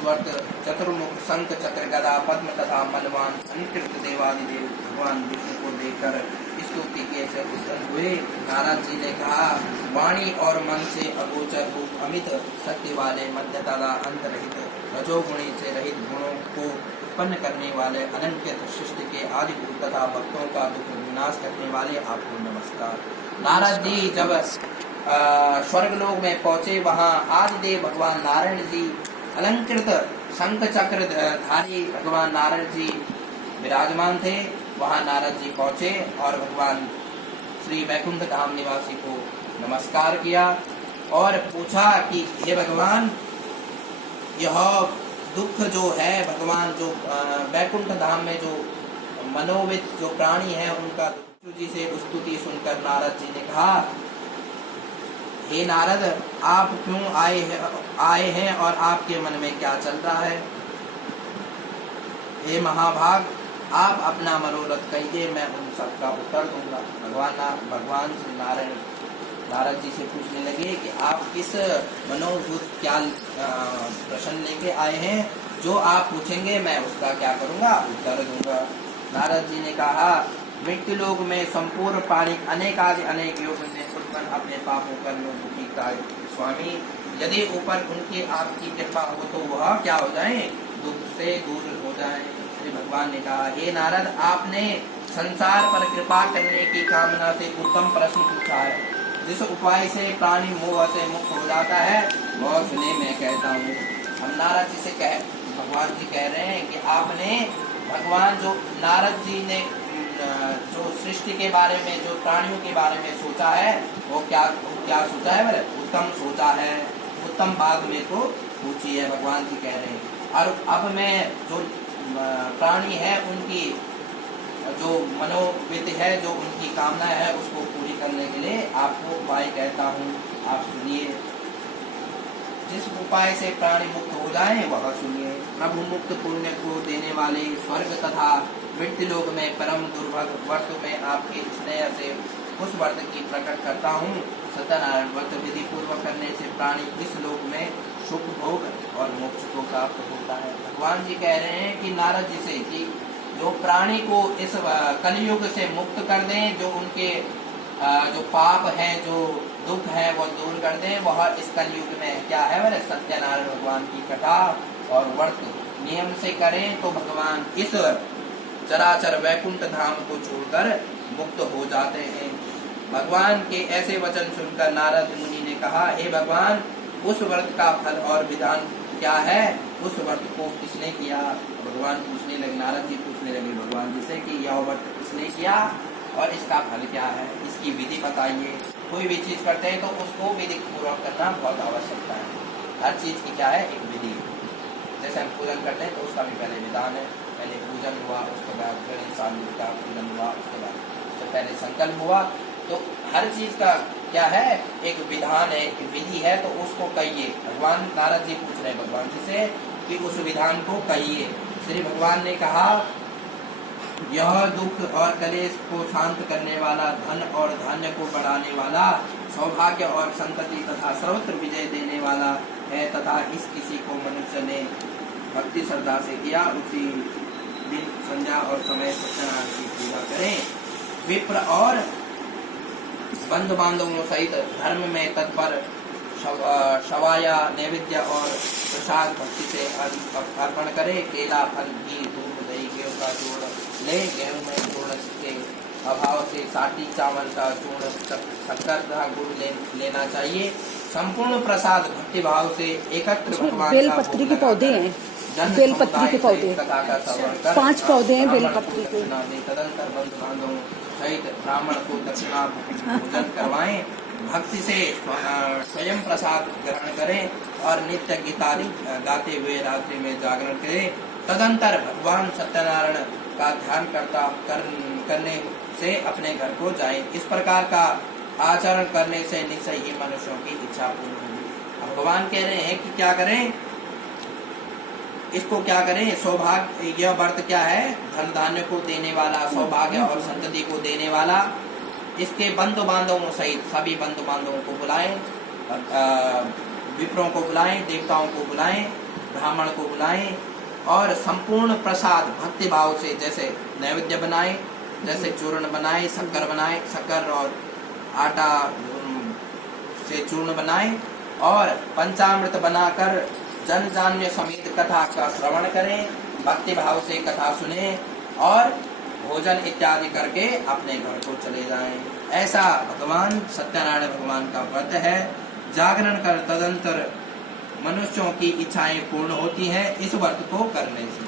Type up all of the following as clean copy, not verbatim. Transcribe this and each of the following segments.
व्रत चतुर्मुख शंख चक्र गदा पद्म तथा मलवान अनुकृत देवादिदेव भगवान विष्णु को देखकर स्तुति के से प्रसन्न हुए। नारद जी ने कहा, वाणी और मन से अगोचर रूप अमित सत्य वाले मध्य तथा अंत रहित रजोगुणी से रहित गुणों को उत्पन्न करने वाले अनंत सृष्टि के आदि भूत तथा भक्तों का दुख विनाश करने वाले आपको नमस्कार। नारद जी जब स्वर्गलोक में पहुंचे, वहां आदिदेव भगवान नारायण जी अलंकृत शंख चक्र धारी भगवान नारद जी विराजमान थे। वहां नारद जी पहुंचे और भगवान श्री वैकुंठ धाम निवासी को नमस्कार किया और पूछा कि हे भगवान, यह दुख जो है भगवान, जो वैकुंठ धाम में जो मनोविद जो प्राणी है उनका दुख जी से स्तुति सुनकर नारद जी ने कहा, हे नारद, आप क्यों आए हैं और आपके मन में क्या चल रहा है? हे महाभाग, आप अपना मनोरथ कहिए, मैं उन सबका उत्तर दूंगा। भगवान श्री नारायण नारद जी से पूछने लगे कि आप किस मनोभूत क्या प्रश्न लेके आए हैं, जो आप पूछेंगे मैं उसका क्या करूंगा, उत्तर दूंगा। नारद जी ने कहा, मृत्यु लोक में संपूर्ण प्राणी अनेक योग ने उत्पन्न अपने पापों कर्मों दुखी का स्वामी, यदि ऊपर उनकी आपकी कृपा हो तो वह क्या हो जाए, दुख से दूर हो जाए। श्री भगवान ने कहा, हे नारद, आपने संसार पर कृपा करने की कामना से उत्तम प्रश्न पूछा है। जिस उपाय से प्राणी मोह से मुक्त हो जाता है वह सुने मैं कहता हूँ। हम नारद जी से भगवान जी कह रहे हैं कि आपने भगवान जो नारद जी ने जो सृष्टि के बारे में, जो प्राणियों के बारे में सोचा है, वो क्या सोचा है? बोले उत्तम सोचा है, उत्तम बात में को पूछी है, भगवान जी कह रहे हैं। और अब मैं जो प्राणी है उनकी जो मनोवित है, जो उनकी कामना है, उसको पूरी करने के लिए आपको उपाय कहता हूँ, आप सुनिए। जिस उपाय से प्राणी मुक्त हो जाए वह सुनिए। प्रभु मुक्त पुण्य को देने वाले स्वर्ग तथा मृत्यु लोक में परम दुर्भग व्रत में आपके स्नेह से उस व्रत की प्रकट करता हूँ। सत्यनारायण व्रत विधि पूर्वक करने से प्राणी इस लोक में सुख भोग और मोक्ष को प्राप्त होता है। भगवान जी कह रहे हैं कि नारद जी से कि जो प्राणी को इस कलयुग से मुक्त कर दें, जो उनके जो पाप हैं, जो दुख है वो दूर कर दें, वह इस कलयुग में क्या है, बोले सत्यनारायण भगवान की कथा और व्रत नियम से करें तो भगवान इस चराचर वैकुंठ धाम को छोड़कर मुक्त हो जाते हैं। भगवान के ऐसे वचन सुनकर नारद मुनि ने कहा, हे भगवान, उस व्रत का फल और विधान क्या है? उस व्रत को किसने किया? भगवान पूछने लगे, नारद जी पूछने लगे भगवान जी से कि यह व्रत किसने किया और इसका फल क्या है, इसकी विधि बताइए। कोई भी चीज करते हैं तो उसको विधि पूर्वक करना बहुत आवश्यकता है। हर चीज की क्या है, एक विधि। जैसे हम पूजन करते हैं तो उसका भी पहले विधान है, पहले पूजन हुआ, उसके बाद गणेश चातुर्थी का पूजन हुआ, उसके बाद उससे पहले संकल्प हुआ। तो हर चीज का क्या है, एक विधान है, एक विधि है, तो उसको कहिए। भगवान नारद जी पूछ रहे हैं भगवान जी से कि उस विधान को कहिए। श्री भगवान ने कहा, यह दुख और कलेश को शांत करने वाला, धन और धान्य को बढ़ाने वाला, सौभाग्य और संतति तथा सर्वत्र विजय देने वाला है तथा इस किसी को मनुष्य ने भक्ति श्रद्धा से किया उसी दिन संध्या और समय सत्यनारायण की पूजा करें। विप्र और बंधु बांधवों सहित धर्म में तत्पर शवाया नैवेद्य और प्रसाद भक्ति से अर्पण करे। केला, फल, घी, दूध, दही, गेहूं का चूर्ण ले। गेहूं में चूर्ण के अभाव से साटी चावल का चूर्ण, शक्कर तथा गुड़ लेना चाहिए। संपूर्ण प्रसाद भक्ति भाव से एकत्र भगवान बेलपत्री के पौधे हैं, बेलपत्री के पौधे 5 पौधे हैं बेलपत्री के। तदंतर बंधु बांधवों सहित ब्राह्मण को दक्षिणा भोजन करवाएं। भक्ति से स्वयं प्रसाद ग्रहण करें और नित्य गीता गाते हुए रात्रि में जागरण करें। तदंतर भगवान सत्यनारायण का ध्यान करने से अपने घर को जाएं। इस प्रकार का आचरण करने से निश्चय ही मनुष्यों की इच्छा पूर्ण होगी। भगवान कह रहे हैं कि क्या करें, इसको क्या करें? सौभाग्य, यह व्रत क्या है? धन धान्य को देने वाला, सौभाग्य और संतति को देने वाला। इसके बंधु बांधवों सहित सभी बंधु बांधवों को बुलाएं, विप्रों को बुलाएं, देवताओं को बुलाएं ब्राह्मण को बुलाएं और संपूर्ण प्रसाद भक्ति भाव से, जैसे नैवेद्य बनाए, जैसे चूर्ण बनाए, शक्कर और आटा से चूर्ण बनाए और पंचामृत बनाकर जन जान्य समेत कथा का श्रवण करें, भक्ति भाव से कथा सुने और भोजन इत्यादि करके अपने घर को चले जाएं। ऐसा भगवान सत्यनारायण भगवान का व्रत है। जागरण कर तदंतर मनुष्यों की इच्छाएं पूर्ण होती हैं इस व्रत को करने से।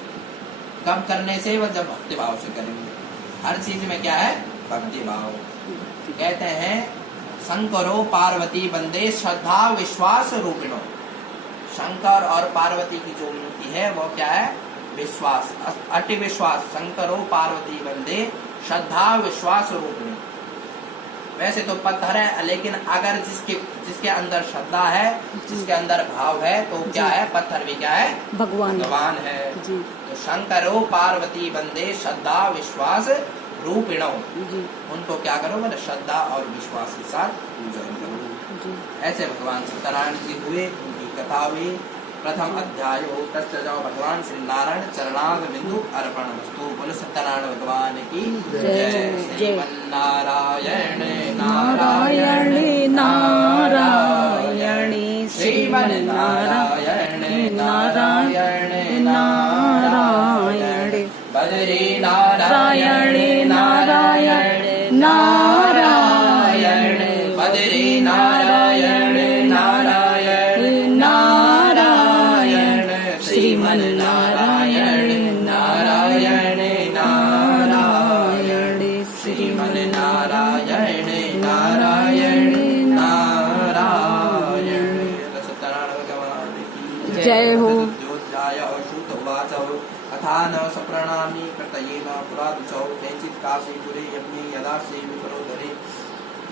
कब करने से? वह जब भक्ति भाव से करेंगे। हर चीज में क्या है? भक्ति भाव। कहते हैं शंकरो पार्वती वंदे श्रद्धा विश्वास रूपिणो। शंकर और पार्वती की जो मूर्ति है वो क्या है? विश्वास, अति विश्वास। शंकरो पार्वती वंदे श्रद्धा विश्वास रूपिणो। वैसे तो पत्थर है, लेकिन अगर जिसके अंदर श्रद्धा है, जिसके अंदर भाव है, तो क्या है? पत्थर भी क्या है? भगवान है। तो शंकरो पार्वती वंदे श्रद्धा विश्वास रूपिणो। उनको क्या करो? मतलब श्रद्धा और विश्वास के साथ पूजन करो। ऐसे भगवान सत्यनारायण जी हुए, उनकी कथा हुई। प्रथम अध्याय तस्य जाओ भगवान श्री नारायण चरणाग बिंदु अर्पण वस्तु। बोलो सत्यनारायण भगवान की जय। श्रीमन्नारायण नारायण नारायण श्रीमन्नारायण नारायण नारायण बद्री नारायण नारायण नारायण बद्री नारायण नारायण नारायण श्रीमन्नारायण नारायण नारायण श्रीमन्नारायण नारायण नारायण। सत्यनारायण भगवान की जय हो। ज्योत्याय श्रुत उवाच अथा न सप्रणामी कर्तयेन पुरादुचौ केचित् काशीपुरे यज्ञे यदा सेविपरोदरे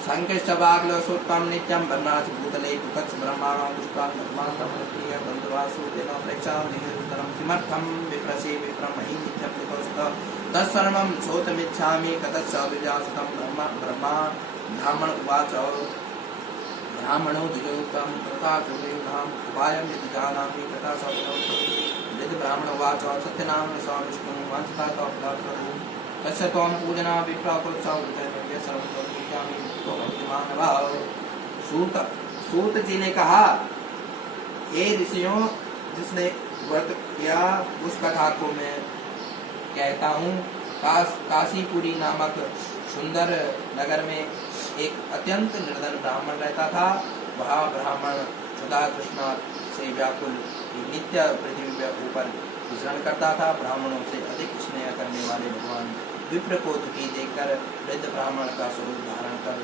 संकेशवाग्लसोत्तम नित्यं ब्रह्मणाच भूतले पुकच्छ ब्रह्माणां दुष्टान् धर्मान्तमप्रिय बन्धुवासु तेन प्रेक्षामि निरन्तरं किमर्थं विप्रसे विप्रमहि नित्यं विकौस्तः तत्सर्वं श्रोतुमिच्छामि कतश्च विजासतं ब्रह्मा ब्राह्मण उवाच ब्राह्मणो द्विजोक्तं तथा च देवनाम् उपायं यदि जानामि तथा च यदि ब्राह्मण उवाच सत्यनाम स विष्णु वाञ्छता तपदार्थो तस्य त्वं पूजना विप्राकृत्सावृतैर्य सर्वज्ञामि तो भक्तिमान भाव। सूत जी ने कहा, हे ऋषियों, जिसने व्रत किया उस कथा को मैं कहता हूँ। काशीपुरी नामक सुंदर नगर में एक अत्यंत निर्धन ब्राह्मण रहता था। वह ब्राह्मण सदा कृष्णा से व्याकुल नित्य पृथ्वी के ऊपर विचरण करता था। ब्राह्मणों से अधिक स्नेह करने वाले भगवान विप्र को दुखी देखकर वृद्ध ब्राह्मण का स्वरूप धारण कर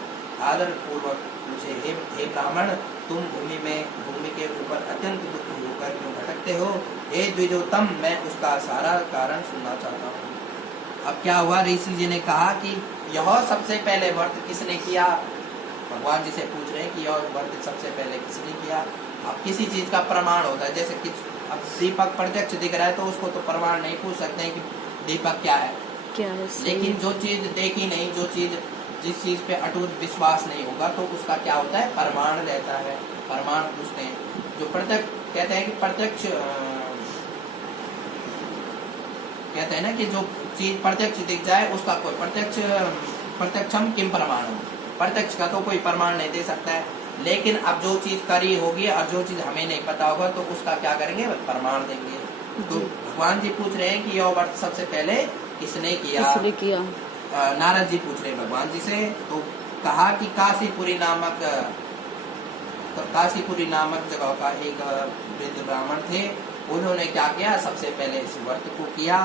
आदर पूर्वक पूछे, हे ब्राह्मण, तुम भूमि के ऊपर अत्यंत दुखी होकर क्यों भटकते हो? हे द्विजोत्तम, मैं उसका सारा कारण सुनना चाहता हूँ। अब क्या हुआ? ऋषि जी ने कहा कि यह सबसे पहले व्रत किसने किया? भगवान जी से पूछ रहे हैं कि यह व्रत सबसे पहले किसने किया। अब किसी चीज का प्रमाण होता है, जैसे कि अब दीपक प्रत्यक्ष दिख रहा है तो उसको तो प्रमाण नहीं पूछ सकते हैं कि दीपक क्या है। लेकिन जो चीज देखी नहीं, जिस चीज पे अटूट विश्वास नहीं होगा, तो उसका क्या होता है? प्रमाण रहता है। प्रमाण पूछते हैं। जो प्रत्यक्ष कहते हैं कि प्रत्यक्ष कहते हैं ना कि जो चीज प्रत्यक्ष दिख जाए उसका कोई प्रत्यक्षम किम प्रमाण हो। प्रत्यक्ष का तो कोई प्रमाण नहीं दे सकता है। लेकिन अब जो चीज करी होगी और जो चीज हमें नहीं पता होगा तो उसका क्या करेंगे? प्रमाण देंगे। तो भगवान जी पूछ रहे हैं कि यह व्रत सबसे पहले किसने किया? नारद जी पूछ रहे हैं भगवान जी से। तो कहा कि काशीपुरी नामक जगह का एक वृद्ध ब्राह्मण थे। उन्होंने क्या किया? सबसे पहले इस व्रत को किया।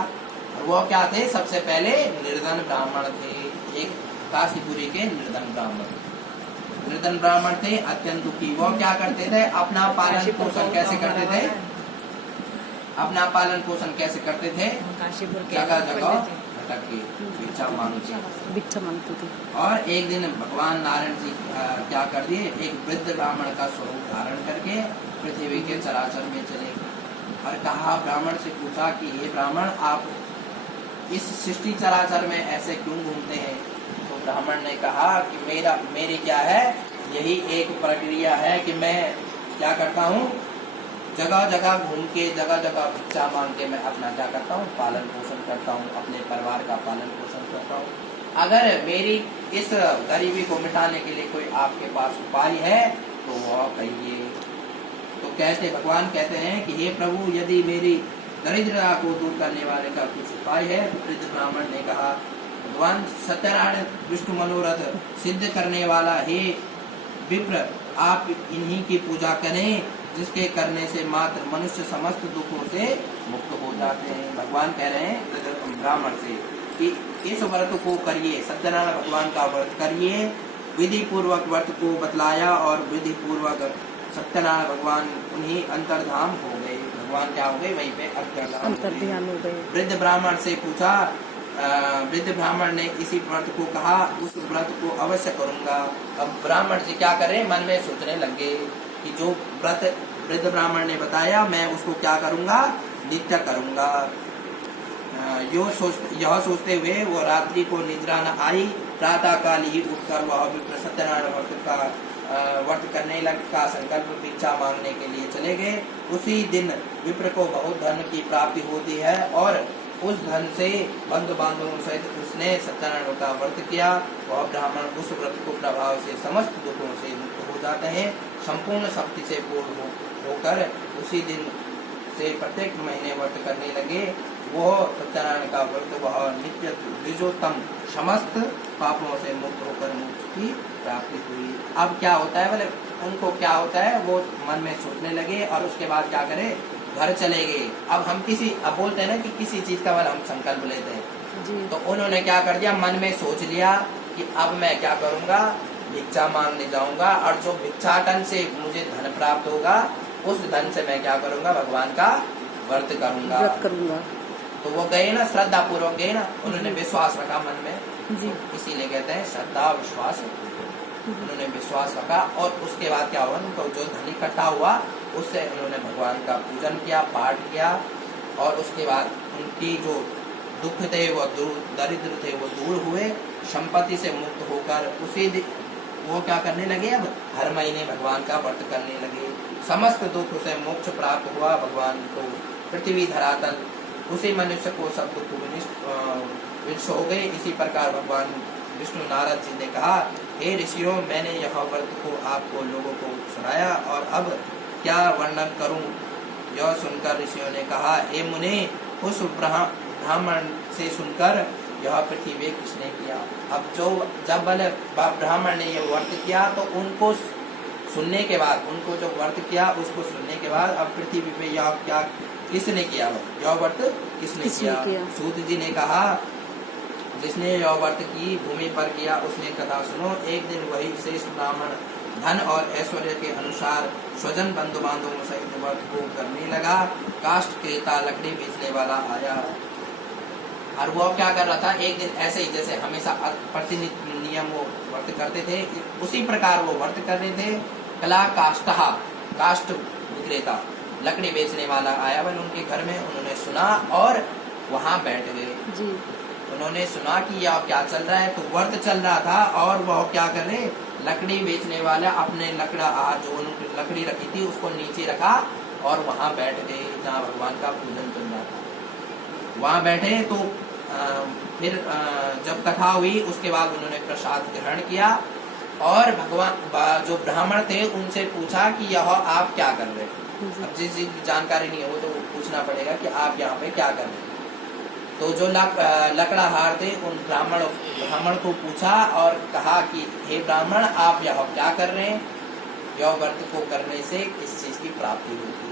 और वो क्या थे? सबसे पहले निर्धन ब्राह्मण थे। एक काशीपुरी के निर्धन ब्राह्मण थे, अत्यंत दुखी। वो क्या करते थे? अपना पालन पोषण कैसे करते थे? जगह जगह भटक के भिक्षा मांगते थे। और एक दिन भगवान नारायण जी क्या कर दिए? एक वृद्ध ब्राह्मण का स्वरूप धारण करके पृथ्वी के चराचर में चले और कहा, ब्राह्मण से पूछा कि हे ब्राह्मण, आप इस सृष्टि चराचर में ऐसे क्यों घूमते हैं? तो ब्राह्मण ने कहा कि मेरी क्या है, यही एक प्रक्रिया है कि मैं क्या करता हूँ, जगह जगह घूम के, जगह जगह भिक्षा मांग के मैं अपना क्या करता हूँ, पालन पोषण करता हूँ, अपने परिवार का पालन पोषण करता हूँ। अगर मेरी इस गरीबी को मिटाने के लिए कोई आपके पास उपाय है तो वह कहिए। तो भगवान कहते हैं कि हे प्रभु, यदि मेरी दरिद्रता को दूर करने वाले का कुछ उपाय है। तो वृद्ध ब्राह्मण ने कहा, भगवान सत्यनारायण विष्णु मनोरथ सिद्ध करने वाला हे विप्र, आप इन्हीं की पूजा करें, जिसके करने से मात्र मनुष्य समस्त दुखों से मुक्त हो जाते हैं। भगवान कह रहे हैं ब्राह्मण से कि इस व्रत को करिए, सत्यनारायण भगवान का व्रत करिए। विधि पूर्वक व्रत को बतलाया और विधि पूर्वक सत्यनारायण भगवान उन्हीं अंतर्धाम हो गए। भगवान क्या हो गए, वहीं पे अंतर्धाम हो गए। वृद्ध ब्राह्मण से पूछा, वृद्ध ब्राह्मण ने इसी व्रत को कहा, उस व्रत को अवश्य करूंगा। अब ब्राह्मण जी क्या करें, मन में सोचने लगे कि जो व्रत वृद्ध ब्राह्मण ने बताया मैं उसको क्या करूंगा, नित्य करूंगा। यह सोचते हुए वो रात्रि को निद्रा न आई। प्रातः काल ही उठकर वह विप्र सत्यनारायण व्रत करने का संकल्प भिक्षा मांगने के लिए चले गए। उसी दिन विप्र को बहुत धन की प्राप्ति होती है और उस धन से बंधु बांधवों सहित उसने सत्यनारायण का व्रत किया। वह ब्राह्मण उस व्रत को प्रभाव से समस्त दुखों से मुक्त हो जाते हैं, संपूर्ण शक्ति से पूर्ण होकर उसी दिन से प्रत्येक महीने व्रत करने लगे। वह सत्यनारायण का व्रत वह नित्य द्विजोत्तम समस्त पापों से मुक्त होकर मुक्त की प्राप्ति हुई। अब क्या होता है, बोले उनको क्या होता है, वो मन में सोचने लगे और उसके बाद क्या करे, घर चले गए। अब हम अब बोलते हैं ना कि किसी चीज का हम संकल्प लेते हैं जी। तो उन्होंने क्या कर दिया, मन में सोच लिया कि अब मैं क्या करूंगा, भिक्षा मांगने जाऊंगा और जो भिक्षाटन से मुझे धन प्राप्त होगा उस धन से मैं क्या करूंगा, भगवान का व्रत करूंगा। तो वो गए ना, श्रद्धा पूर्वक गए ना, उन्होंने विश्वास रखा मन में जी। इसीलिए कहते हैं श्रद्धा विश्वास। उन्होंने विश्वास रखा और उसके बाद क्या हुआ, उनको जो धन इकट्ठा हुआ उससे उन्होंने भगवान का पूजन किया, पाठ किया और उसके बाद उनकी जो दुख थे वो दरिद्र थे वो दूर हुए, संपत्ति से मुक्त होकर उसी वो क्या करने लगे, अब हर महीने भगवान का व्रत करने लगे। समस्त दुख से मोक्ष प्राप्त हुआ। भगवान को पृथ्वी धरातल उसी मनुष्य को सब दुख विनिष्ट हो गए। इसी प्रकार भगवान विष्णु नारद जी ने कहा, हे ऋषियों, मैंने यह व्रत को आपको लोगों को सुनाया और अब क्या वर्णन करूं। यह सुनकर ऋषियों ने कहा, हे मुने, उस ब्राह्मण से सुनकर यह पृथ्वी किसने किया। अब जब ब्राह्मण ने यह व्रत किया तो उनको सुनने के बाद, उनको जो व्रत किया उसको सुनने के बाद अब पृथ्वी पे यह क्या किसने किया, यह व्रत किसने किया। सूत जी ने कहा, जिसने यह व्रत की भूमि पर किया उसने कथा सुनो। एक दिन वही श्रेष्ठ ब्राह्मण धन और ऐश्वर्य के अनुसार स्वजन बंधु बांधवों सहित व्रत को करने लगा। काष्ठ क्रेता लकड़ी बेचने वाला आया और वो क्या कर रहा था, एक दिन ऐसे ही जैसे हमेशा प्रतिनियम वो व्रत करते थे उसी प्रकार वो व्रत कर रहे थे। कला काष्ठ विक्रेता लकड़ी बेचने वाला आया बन उनके घर में। उन्होंने सुना और वहाँ बैठ गए। उन्होंने सुना कि यह क्या चल रहा है, तो व्रत चल रहा था और वह क्या कर रहे, लकड़ी बेचने वाला अपने जो उन्होंने लकड़ी रखी थी उसको नीचे रखा और वहाँ बैठ गए जहाँ भगवान का पूजन चल रहा था। वहाँ बैठे तो फिर जब कथा हुई उसके बाद उन्होंने प्रसाद ग्रहण किया और भगवान जो ब्राह्मण थे उनसे पूछा कि यह आप क्या कर रहे हैं। अब जिस चीज की जानकारी नहीं हो तो पूछना पड़ेगा कि आप यहाँ पे क्या कर रहे हैं। तो जो लकड़हार थे उन ब्राह्मण को पूछा और कहा कि हे ब्राह्मण, आप यह क्या कर रहे हैं, यह व्रत को करने से किस चीज की प्राप्ति होती है।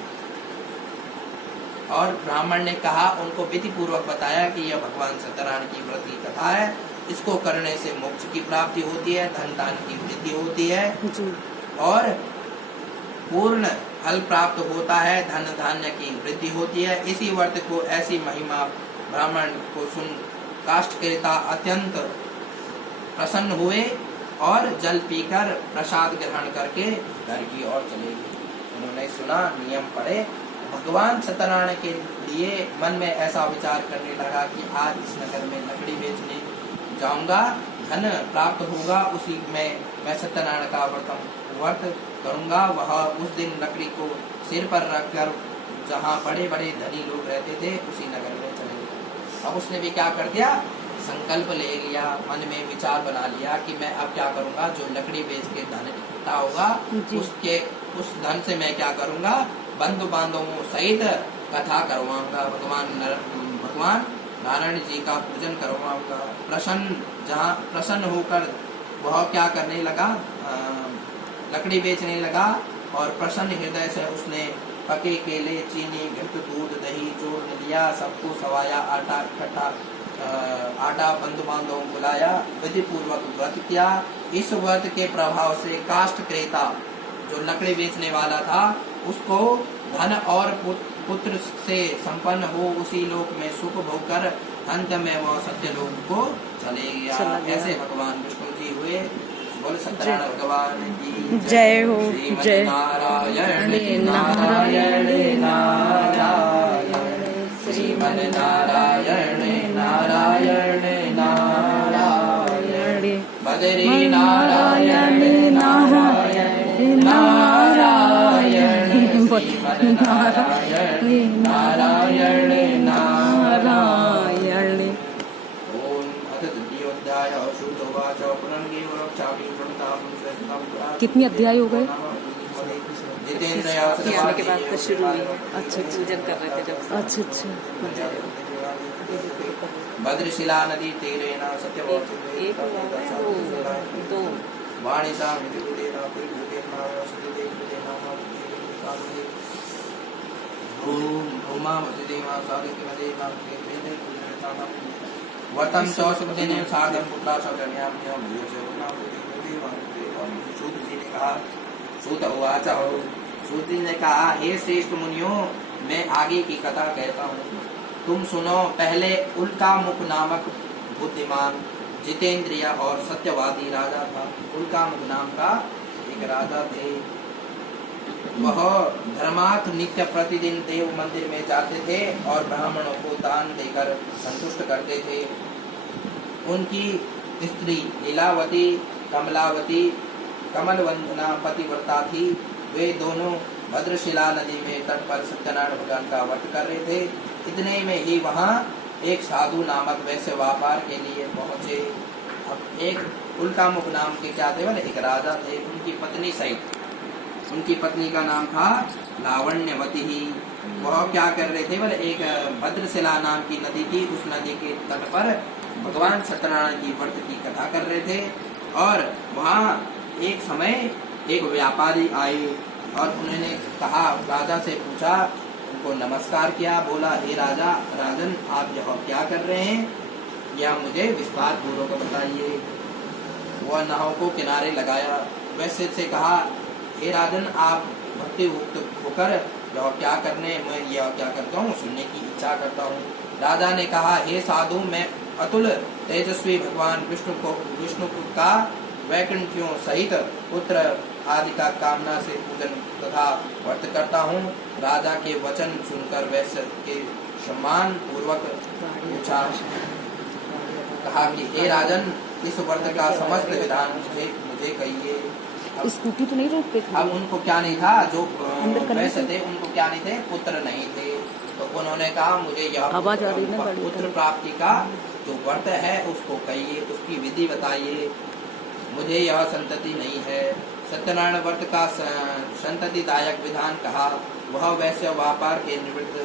और ब्राह्मण ने कहा, उनको विधि पूर्वक बताया कि यह भगवान सत्यनारायण की व्रत की कथा है, इसको करने से मोक्ष की प्राप्ति होती है, धन दान की वृद्धि होती है और पूर्ण फल प्राप्त होता है, धन धान्य की वृद्धि होती है। इसी व्रत को ऐसी महिमा ब्राह्मण को सुन काष्ठ क्रेता अत्यंत प्रसन्न हुए और जल पीकर प्रसाद ग्रहण करके घर की ओर चले गए। उन्होंने सुना, नियम पढ़े। भगवान सत्यनारायण के लिए मन में ऐसा विचार करने लगा कि आज इस नगर में लकड़ी बेचने जाऊंगा, धन प्राप्त होगा, उसी में मैं सत्यनारायण का व्रत करूंगा वह उस दिन लकड़ी को सिर पर रखकर जहाँ बड़े बड़े धनी लोग रहते थे उसी नगर में चले गए। अब उसने भी क्या कर दिया, संकल्प ले लिया, मन में विचार बना लिया कि मैं अब क्या करूंगा, जो लकड़ी बेच के धन इकट्ठा होगा उस धन से मैं क्या करूंगा, बंधु बांधवों सहित कथा करवाऊंगा, भगवान नारायण जी का पूजन करवाऊंगा। प्रसन्न होकर वह क्या करने लगा, लकड़ी बेचने लगा और प्रसन्न हृदय से उसने पके केले, चीनी, घृत, दूध, दही जोड़ लिया, सबको सवाया, आटा बंधु बांधवों बुलाया, विधि पूर्वक व्रत किया। इस व्रत के प्रभाव से काष्ठ क्रेता जो लकड़ी बेचने वाला था उसको धन और पुत्र से संपन्न हो उसी लोक में सुख भोग कर अंत में वह सत्य लोक को चले गया। ऐसे भगवान विष्णु जी हुए। बोल सत्यनारायण भगवान की जय हो। जय नारायण नारायण नारायण श्रीमन नारायण नारायण नारायण बदरी नारायण नारायण नारायण श्रीमन नारायण नारायण नारायण। ओम अथ द्वितीयोऽध्याय श्रुतोवाच पुनर्गेव रक्षामि शृणुतां। कितने अध्याय हो गए? जितेंद्र के बाद तो शुरू हुई। अच्छा पूजन कर रहे थे जब। अच्छा अच्छा। भद्रशिला नदी तीरेण एक दो वाणिसा वतम सौसुदेन सार्धम पुत्रा सौकन्याम्यं सूत जी ने कहा, सूत उवाच, सूत जी ने कहा, हे श्रेष्ठ मुनियों, मैं आगे की कथा कहता हूँ, तुम सुनो। पहले उल्कामुख नामक बुद्धिमान, जितेंद्रिय और सत्यवादी राजा था। उल्कामुख नाम का एक राजा थे। वह धर्मार्थ नित्य प्रतिदिन देव मंदिर में जाते थे और ब्राह्मणों को दान देकर संतुष्ट करते थे। उनकी स्त्री लीलावती, कमलावती, कमलवंदना पतिव्रता थी। वे दोनों भद्रशिला नदी में तट पर सत्यनारायण भगवान का व्रत कर रहे थे। इतने में ही वहाँ एक साधु नामक वैश्य व्यापार के लिए पहुँचे। अब एक उल्कामुख नाम के क्या थे, बोले एक राजा थे, उनकी पत्नी सहित। उनकी पत्नी का नाम था लावण्यवती ही। वह क्या कर रहे थे, बोले एक भद्रशिला नाम की नदी थी, उस नदी के तट पर भगवान सत्यनारायण की व्रत की कथा कर रहे थे। और वहाँ एक समय एक व्यापारी आए और उन्होंने कहा, राजा से पूछा, उनको नमस्कार किया, बोला, हे राजा, राजन आप यह क्या कर रहे हैं, या मुझे विस्तार पूर्वक बताइए। वह नाव को किनारे लगाया, वैसे से कहा, हे राजन आप भक्ति युक्त होकर यह क्या करने, मैं यह क्या करता हूँ, सुनने की इच्छा करता हूँ। राजा ने कहा, हे साधु, मैं अतुल तेजस्वी भगवान विष्णु का वैकुंठियों सहित पुत्र आदि का कामना से पूजन तथा व्रत करता हूँ। राजा के वचन सुनकर वैश्य के सम्मान पूर्वक पूछा, कहा कि हे राजन, इस व्रत का समस्त विधान मुझे कहिए। स्कूटी तो नहीं रोकते थे? अब उनको क्या नहीं था, जो वैश्य थे उनको क्या नहीं थे, पुत्र नहीं थे। तो उन्होंने कहा, मुझे यह पुत्र प्राप्ति का जो व्रत है उसको कहिए, उसकी विधि बताइए, मुझे यह संतति नहीं है। सत्यनारायण व्रत का संततिदायक विधान कहा। वह वैश्य व्यापार के निवृत्त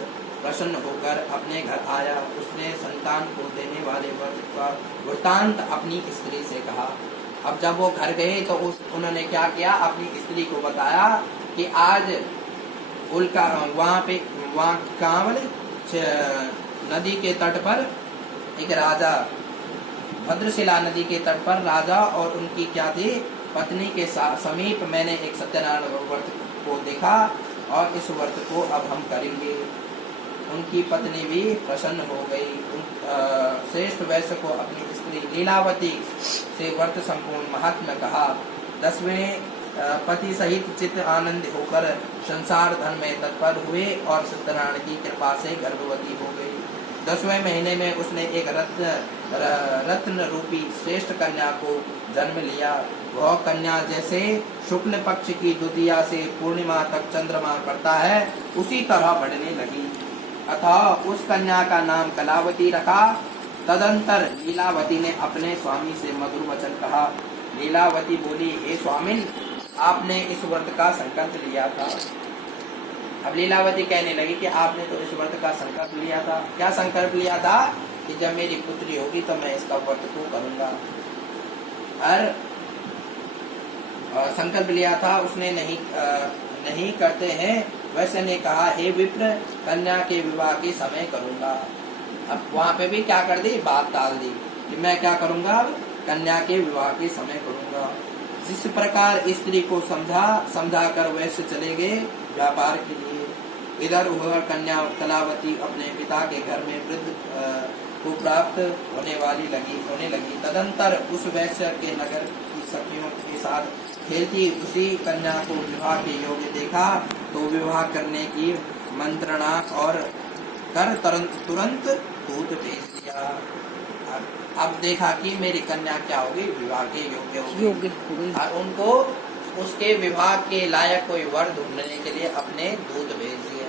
प्रसन्न होकर अपने घर आया। उसने संतान को देने वाले व्रत का वृत्तांत अपनी स्त्री से कहा। अब जब वो घर गए तो उन्होंने क्या किया, अपनी स्त्री को बताया कि आज वहाँ कहाँ वाले नदी के तट पर एक राजा, भद्रशिला नदी के तट पर राजा और उनकी क्या थी, पत्नी के समीप मैंने एक सत्यनारायण व्रत को देखा और इस व्रत को अब हम करेंगे। उनकी पत्नी भी प्रसन्न हो गई। श्रेष्ठ वैश्य को अपनी स्त्री लीलावती से व्रत संपूर्ण महात्म्य कहा। 10वें पति सहित चित्त आनंद होकर संसार धन में तत्पर हुए और सत्यनारायण की कृपा से गर्भवती हो गई। 10वें महीने में उसने एक रत्न रूपी श्रेष्ठ कन्या को जन्म लिया। वह कन्या जैसे शुक्ल पक्ष की द्वितीया से पूर्णिमा तक चंद्रमा पड़ता है उसी तरह बढ़ने लगी। अतः उस कन्या का नाम कलावती रखा। तदंतर लीलावती ने अपने स्वामी से मधुर वचन कहा। लीलावती बोली, हे स्वामिन, आपने इस व्रत का संकल्प लिया था। अब लीलावती कहने लगी कि आपने तो इस व्रत का संकल्प लिया था। क्या संकल्प लिया था? कि जब मेरी पुत्री होगी तो मैं इसका व्रत को करूंगा। और संकल्प लिया था उसने, नहीं करते हैं। वैसे ने कहा, हे विप्र, कन्या के विवाह के समय करूंगा। अब वहां पे भी क्या कर दी, बात टाल दी कि मैं क्या करूंगा, कन्या के विवाह के समय करूंगा। जिस प्रकार स्त्री को समझा कर वैसे चले गए व्यापार के लिए। इधर उधर कन्या कलावती अपने पिता के घर में वृद्ध को प्राप्त होने लगी। तदंतर उस वैश्य के नगर की सखियों के साथ खेलती उसी कन्या को विवाह के योग्य देखा तो विवाह करने की मंत्रणा और कर तुरंत दूत भेज दिया। अब देखा कि मेरी कन्या क्या होगी, विवाह के योग्य होगी। और उनको उसके विवाह के लायक कोई वर ढूंढने के लिए अपने दूत भेज दिए।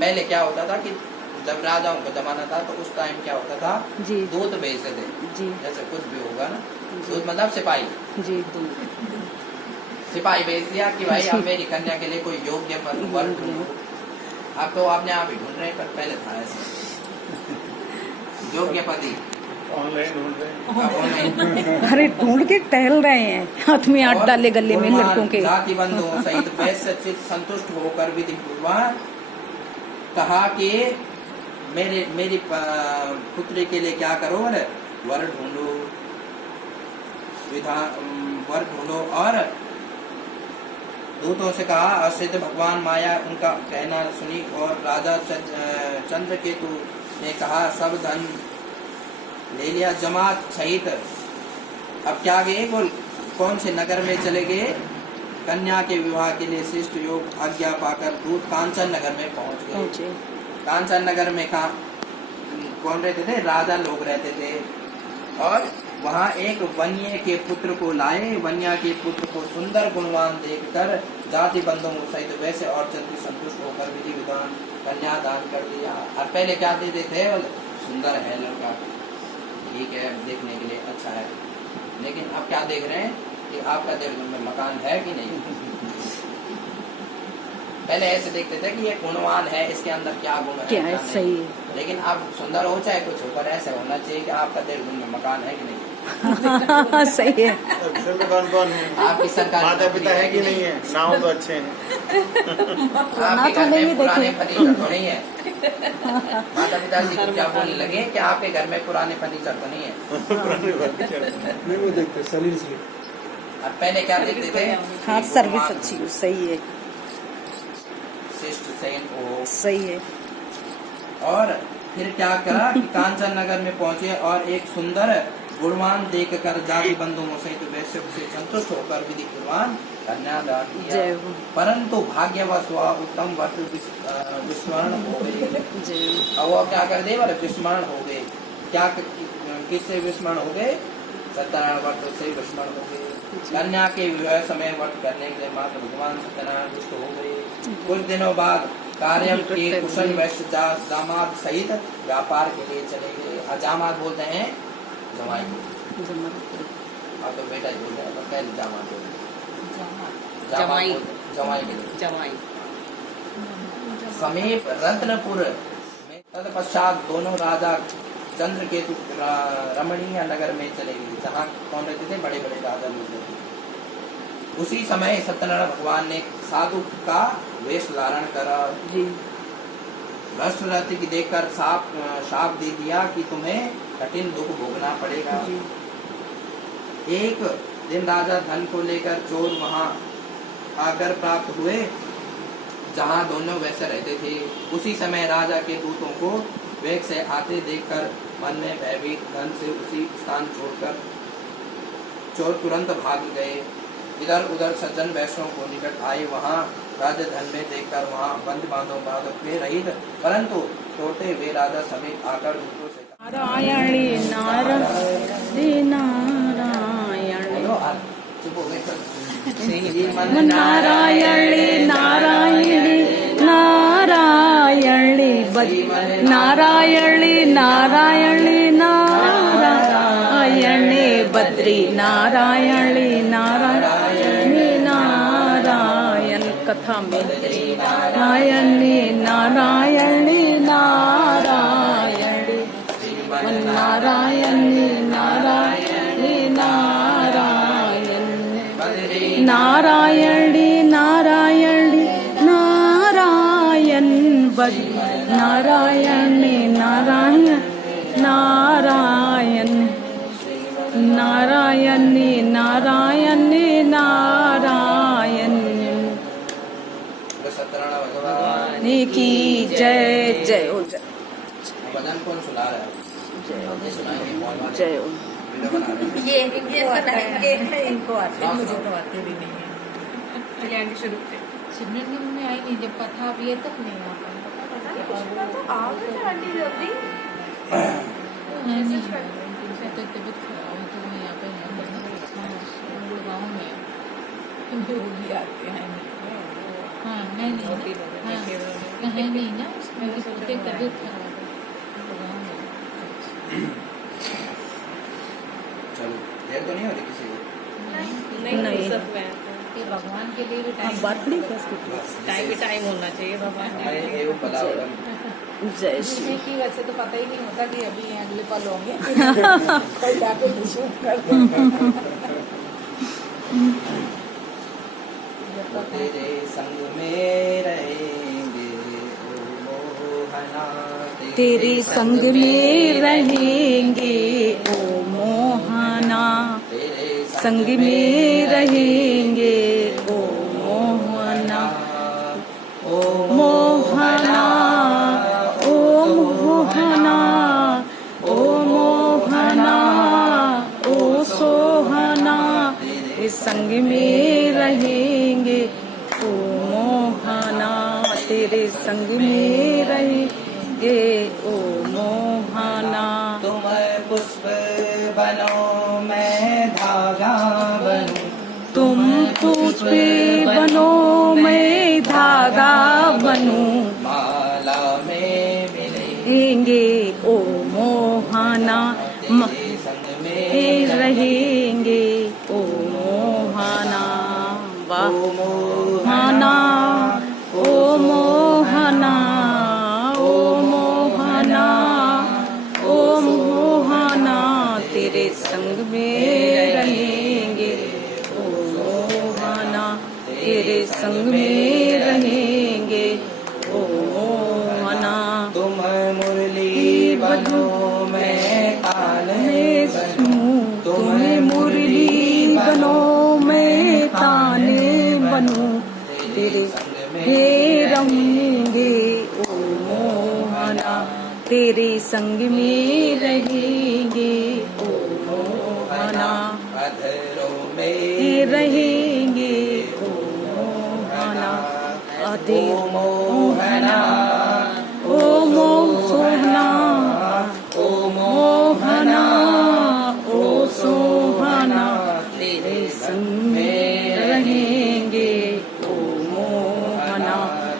पहले क्या होता था कि जब राजाओं का जमाना था तो उस टाइम क्या होता था, दूत भेजते थे। जैसे कुछ भी होगा ना, दूत मतलब सिपाही। सिपाही भेज दिया कि भाई अब मेरी कन्या के लिए कोई योग्य वर ढूंढो। अब तो आपने आप ही ढूंढ रहे, पर पहले था ऐसे योग्य पति ऑनलाइन ढूंढ रहे हैं। अरे ढूंढ के टहल रहे हैं, हाथ में आट डाले गले में लड़कों के। जाति बंधुओं सहित वैश्य चित्त संतुष्ट होकर विधि पूर्वक कहा कि मेरी पुत्री के लिए क्या करो, वर ढूंढो, वर ढूंढो। और दूतों से कहा। असिद्ध भगवान माया उनका कहना सुनी और राजा चंद्रकेतु ने कहा, सब धन ले लिया जमात सहित। अब क्या गए, बोल कौन से नगर में चले गए? कन्या के विवाह के लिए श्रेष्ठ योग आज्ञा पाकर दूत कांचन नगर में पहुंच गए। कांचन नगर में कौन रहते थे? राजा लोग रहते थे। और वहाँ एक वन्य के पुत्र को लाए। वन्या के पुत्र को सुंदर गुणवान देखकर जाति बंधुओं सहित वैसे और चंद्र संतुष्ट होकर विधि विधान कन्या दान कर दिया। और पहले क्या देते थे, सुंदर है लड़का, ठीक है, देखने के लिए अच्छा है। लेकिन अब क्या देख रहे हैं कि आपका देवघर में मकान है कि नहीं। पहले ऐसे देखते थे कि ये गुणवान है, इसके अंदर क्या गुण है, क्या है, सही है। लेकिन अब सुंदर हो चाहे कुछ होकर ऐसे होना चाहिए कि आपका देवघर में मकान है कि नहीं। सही है। कौन कौन है? आपकी सरकार माता पिता है कि नहीं है? नाम तो अच्छे हैं। आपके घर में पुराने फर्नीचर तो नहीं है? माता पिता जी को क्या बोलने लगे कि आपके घर में पुराने फर्नीचर तो नहीं है? नहीं देखते शरीर से। अब पहले क्या देखते थे? हाँ, सर्विस अच्छी हो, सही है, श्रेष्ठ सैन हो, सही है। और फिर क्या करा कि कांचन नगर में पहुंचे और एक सुंदर गुणवान देखकर जाति बंधुओं सहित वैश्य से संतुष्ट होकर विधि पूर्वान कन्या दान किया। परंतु भाग्यवश वह उत्तम वर्ष विस्मरण हो गए। और वो क्या कर दे, विस्मरण हो गए। क्या किससे विस्मरण हो गए? सत्यनारायण व्रत से विस्मरण हो गए। कन्या के विवाह समय व्रत करने के लिए मात्र भगवान सत्यनारायण दुष्ट हो गए। कुछ दिनों बाद कार्यम के कुशल वैश्य दामाद सहित व्यापार के लिए चले गए। जामाद बोलते हैं जमाई को, अब तो बेटा ही बोलते हैं, तो पहले जामाद बोलते हैं, जमाई के लिए। जमाई समीप रत्नपुर में तत्पश्चात दोनों राजा चंद्रकेतु रमणीय नगर में चले गए, जहाँ कौन रहते थे? बड़े बड़े राजा लोग रहते। उसी समय सत्यनारायण भगवान ने साधु का वेश धारण करा। भ्रष्ट रहते की देखकर शाप दे दिया कि तुम्हें कठिन दुख भोगना पड़ेगा। एक दिन राजा धन को लेकर चोर वहां आकर प्राप्त हुए जहां दोनों वैसे रहते थे। उसी समय राजा के दूतों को वेग से आते देखकर मन में भयभीत धन से उसी स्थान छोड़कर चोर तुरंत भाग गए। इधर उधर सज्जन वैष्णव को निकट आए। वहां राजा धन में देखकर वहां बंद बांधों के रहित परंतु तोड़ते वे राजा समेत आकर दूसरों से नारायणी नारायण नारायण बोलो आज चुप हो गए नारायणी नारायणी नारायणी नारायणी नारायणी नारायणी बद्री नारायणी नारायणी नारायण कथा में नारायणी नारायणी नारायणी नारायणी नारायणी नारायण नारायणी नारायणी नारायण बद नारायणी नारायण नारायण नारायणी नारायणी नारायण सत्यनारायण भगवान की जय जय हो जय भजन कौन सुना रहा है ये सुनाएंगे मौन वाले जय हो वीडियो बना रहे हैं ये सुनाएंगे इनको आते हैं, मुझे तो आते भी नहीं है। चलिए आगे शुरू करें। सिमरन में आई नहीं, जब कथा अब ये तक नहीं आ पाई। है नहीं, उसका तो तबीयत खराब है तो वो यहाँ पे है, गुड़गांव में है। वो भी आते हैं हाँ नहीं नहीं हाँ है नहीं ना, उसमें उसकी तबीयत खराब है गुड़गांव में। चलो देर तो नहीं हो रही किसी को नहीं। सब में आते हैं। ये भगवान के लिए भी टाइम बात नहीं कर टाइम भी टाइम होना चाहिए भगवान के लिए। ये वो पता होगा जय श्री दूसरे की वैसे तो पता ही नहीं होता कि अभी अगले पल होंगे कोई जाके शूट कर दे। तेरे संग में रहेंगे ओ मोहना तेरे संग में रहेंगे ओ मोहना तेरे संग में रहेंगे ओ मोहना ओ मोहना ओ मोहना ओ मोहना ओ सोहना तेरे संग में रहेंगे ओ मोहना तेरे संग में रहेंगे ओ मोहना तुम पुष्प बनो मैं धागा बनूं तुम पुष्प बनो मैं धागा बनूं माला में मिले रहेंगे ओ मोहना तेरे संग में रहेंगे ओ मोहना वाह मोहना ओ मोहना ओ मोहना ओ मोहना तेरे संग में रहेंगे ओ मोहना तेरे संग में रहेंगे ओ मोहना तुम मुरली बनो मैं ताल मैं बनूं सुनूं तुम्हें मुरली बनो मैं ताने बनूं तेरे हे रहूंगे ओ मोहना तेरे संग में रहेंगे ओ मोहना अधरों में रहेंगे ओ मोहना अधे ओ मोहना ओ सोहना ओ मोहना ओ सोहना तेरे संग में रहेंगे ओ मोहना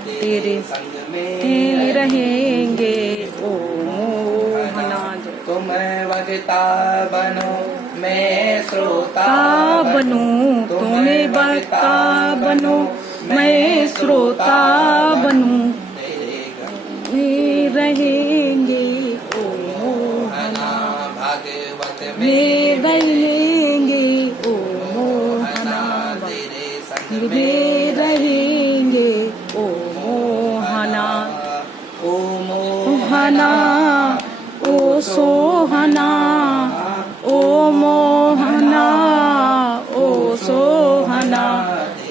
तेरे संग में रहेंगे ओ मोहना तुम वक्ता बनो मैं श्रोता बनूं तुम्हें वक्ता बनो मैं श्रोता बनूं में रहेंगे ओ मोहना भागवत में रहेंगे ओ मोहना तेरे संग में रहेंगे ओ मोहना ओ मोहना ओ सोहना ओ मोहना ओ सोहना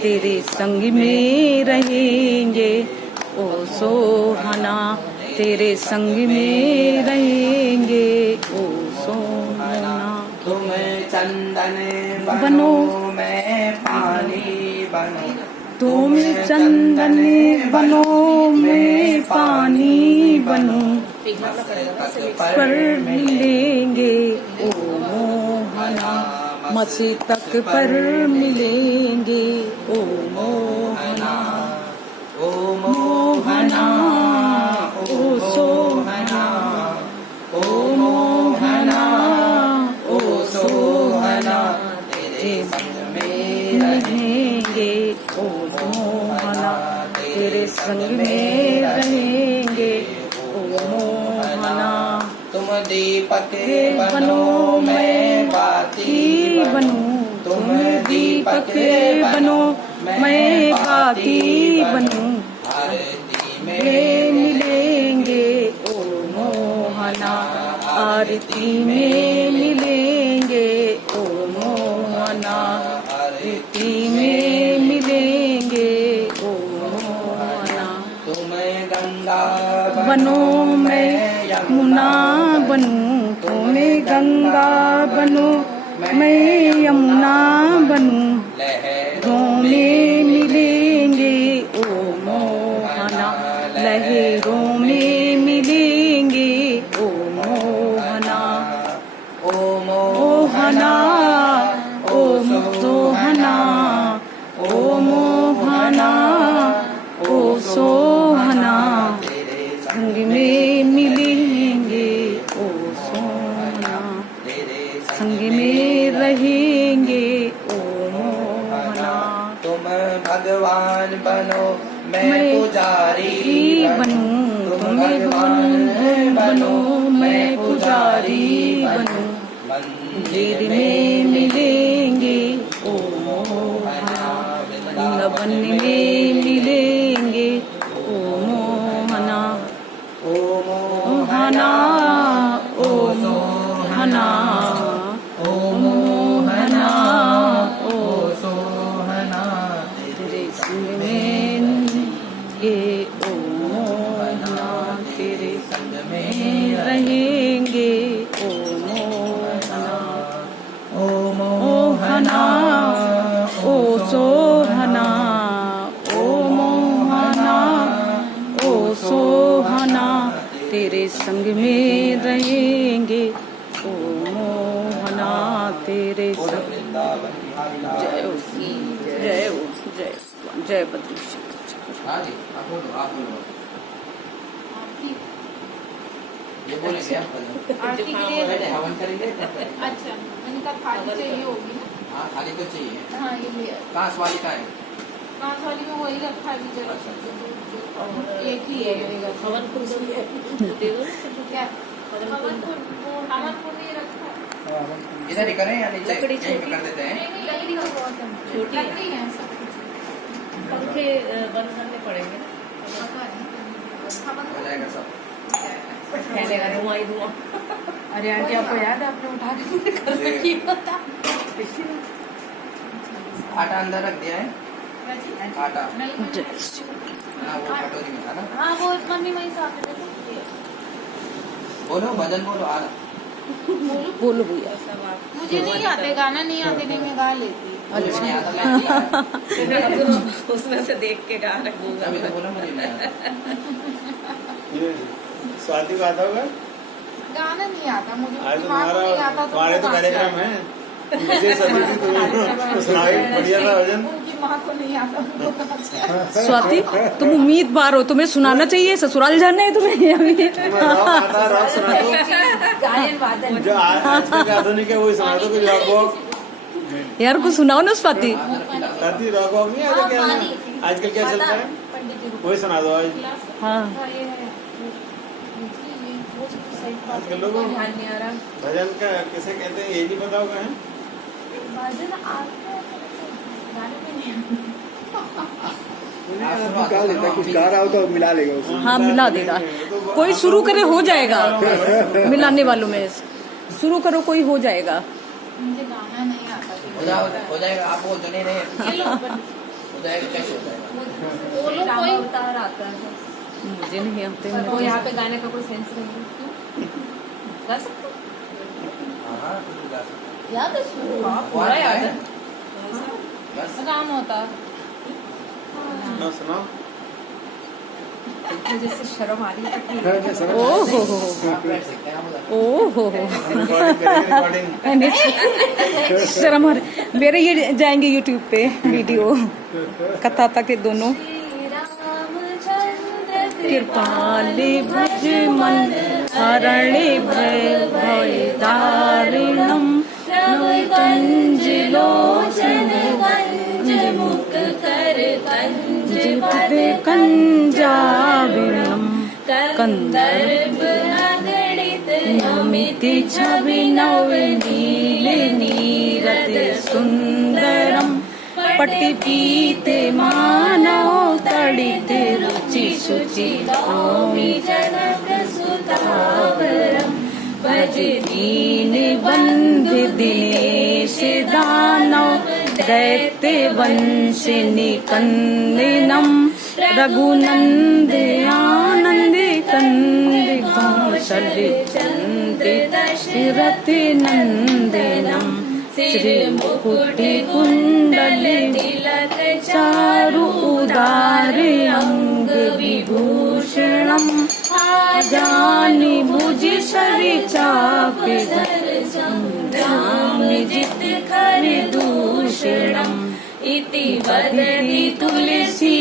तेरे संग में रहेंगे ओ सोहना तेरे संग में रहेंगे ओ सोहना तुम चंदन बनो मैं पानी बनूं तुम चंदन बनो मैं पानी बनूं पिघलाना पड़ेगा ना, तक सिर्फ पर मिलेंगे ओ मोहना, मस्तक पर मिलेंगे ओ मोहना, ओ मोहना, ओ सोहना, ओ मोहना, ओ सोहना, तेरे संग में रहेंगे ओ मोहना, तेरे संग में रहेंगे ओ मोहना। तुम दीपक बनो बनो मैं बाती बनूं, तुम दीपक बनो मैं बाती बनूं, आरती में मिलेंगे ओ मोहना, आरती में मिलेंगे ओ मोहना, आरती में मिलेंगे ओ मोहना। तुम गंगा बनो मैं यमुना बनूं, तुम्हें गंगा बनो मैं यमुना बनूं, लहरों में मिलेंगे ओ मोहना, लहरों में मिलेंगे ओ मोहना, ओ मोहना, ओ सोहना, ओ मोहना, ओ सोहना, संग में मिलेंगे ओ सोहना, संग में रहेंगे ओ मोहना। तुम भगवान बनो मैं मैं पुजारी बनूं, तुम भगवान बनो मैं पुजारी बनूं, मंदिर मंदिर में में मिलेंगे ओ मोहना, वृंदावन में मिलेंगे ओ मोहना, ओ मोहना, ओ मोहना, ओ मोहना, ओ सोहना, तेरे संग में ये ओ मोहना, तेरे संग में रहेंगे ओ मोहना, ओ मोहना, ओ सोहना, ओ मोहना, ओ सोहना, तेरे संग में रहेंगे ओ मोहना, तेरे संग। जय हो, जय हो, जय जय बद्रीश। हाँ जी, आप बोलो, आप बोलो। ये बोलेंगे आप बोलो। आरती के लिए पहले हवन करेंगे तब करेंगे। अच्छा, मैंने कहा थाली चाहिए होगी ना। हाँ, थाली तो चाहिए। हाँ, ये लिया। कांच वाली का है? कांच वाली में वही रखा है विजय, एक ही है मेरे घर। हवन कुंड भी है, दे दो ना। क्या हवन कुंड। हवन कुंड नहीं रखा है। इधर ही करें या नीचे? लकड़ी यहीं पे छोटी। कर देते हैं। नहीं, नहीं, लकड़ी का बहुत है। छोटी है। लकड़ी है सब कुछ। पंखे बंद करने पड़ेंगे ना, पता नहीं। हवन हो जाएगा सब। फैलेगा धुआं ही धुआं। अरे आंटी, आपको याद है आपने उठा के मुझे कर जी। रखी पता? आटा अंदर रख दिया है? आटा नहीं, ना वो कटोरी में था ना। हाँ, वो मम्मी वहीं से आके देते। बोलो, भजन बोलो, आ रहा। बोलो भैया। सब आप मुझे नहीं आते, गाना नहीं आते, नहीं मैं गा लेती। मुझे नहीं आता, मैं नहीं आता। उसमें से देख के गा रखूंगा। अभी तो बोला मुझे नहीं आता। ये स्वाति को आता होगा? गाना नहीं आता मुझे। आज माँ को नहीं आता तुम्हारे तो कहाँ से कार्यक्रम आएगा? है, विशेष अतिथि तुम्हें सुनाई बढ़िया था भजन। उनकी माँ को नहीं आता, उनको कहाँ से आएगा? स्वाति, तुम उम्मीदवार हो, तुम्हें सुनाना चाहिए, ससुराल जाना है तुम्हें अभी। तुम्हें रॉक आता है, रॉक सुना दो। गायन वादन। जो आजकल के आधुनिक है वही सुना दो, कुछ रॉक वॉक। यार कुछ सुनाओ ना स्वाति। स्वाति रॉक वॉक नहीं आता क्या? आजकल क्या चलता है पंडित जी वही सुना दो आज। हाँ, ये है। आजकल लोगों को ध्यान नहीं आ रहा। भजन का किसे कहते हैं ये नहीं पता होगा है? भजन आता है, गाने में नहीं आता। गा लेता, कुछ गा रहा हो तो मिला लेगा उसमें। हाँ मिला देगा, कोई शुरू करे हो जाएगा। मिलाने वालों में शुरू करो, कोई हो जाएगा। मुझे गाना नहीं आता। हो जाएगा, आप बोल तो नहीं रहे। ये लो, हो जाएगा, कैसे हो जाएगा? वो लोग कोई उतार आता है। मुझे नहीं आते। पर वो यहाँ पे गाने का कोई सेंस नहीं है। क्यों? गा सकते हो? हाँ, हाँ, कुछ गा सकते हैं। याद है? हाँ, पूरा भगवान याद है। है। बस राम होता। सुनो सुनो। मुझे से शर्म आ रही है कि ओहो ओहो शर्म आ रही। मेरे ये जाएंगे यूट्यूब पे वीडियो कथा तक के दोनों। कृपाले भज मन हरणे भय दारिणम कंज लोचन मुख कर कंजाविणम कंदर्प अगणित नमिति छवि नव नील नीरत सुंदरम पटि पीते मानव तड़ित रुचि शुचि नौमि जनक सुतावरम भज दीन बंधु दिनेश दानव दैत्य वंश निकंदनम रघुनंद आनंद कंद कौशल चंद्र दशरथ नंदनम श्री मुकुटि कुंडल तिलक चारु उदार अंग विभूषणम आजानि भुज सरि चाप धर संग्राम जित कर दूषणम इति वदति तुलसी।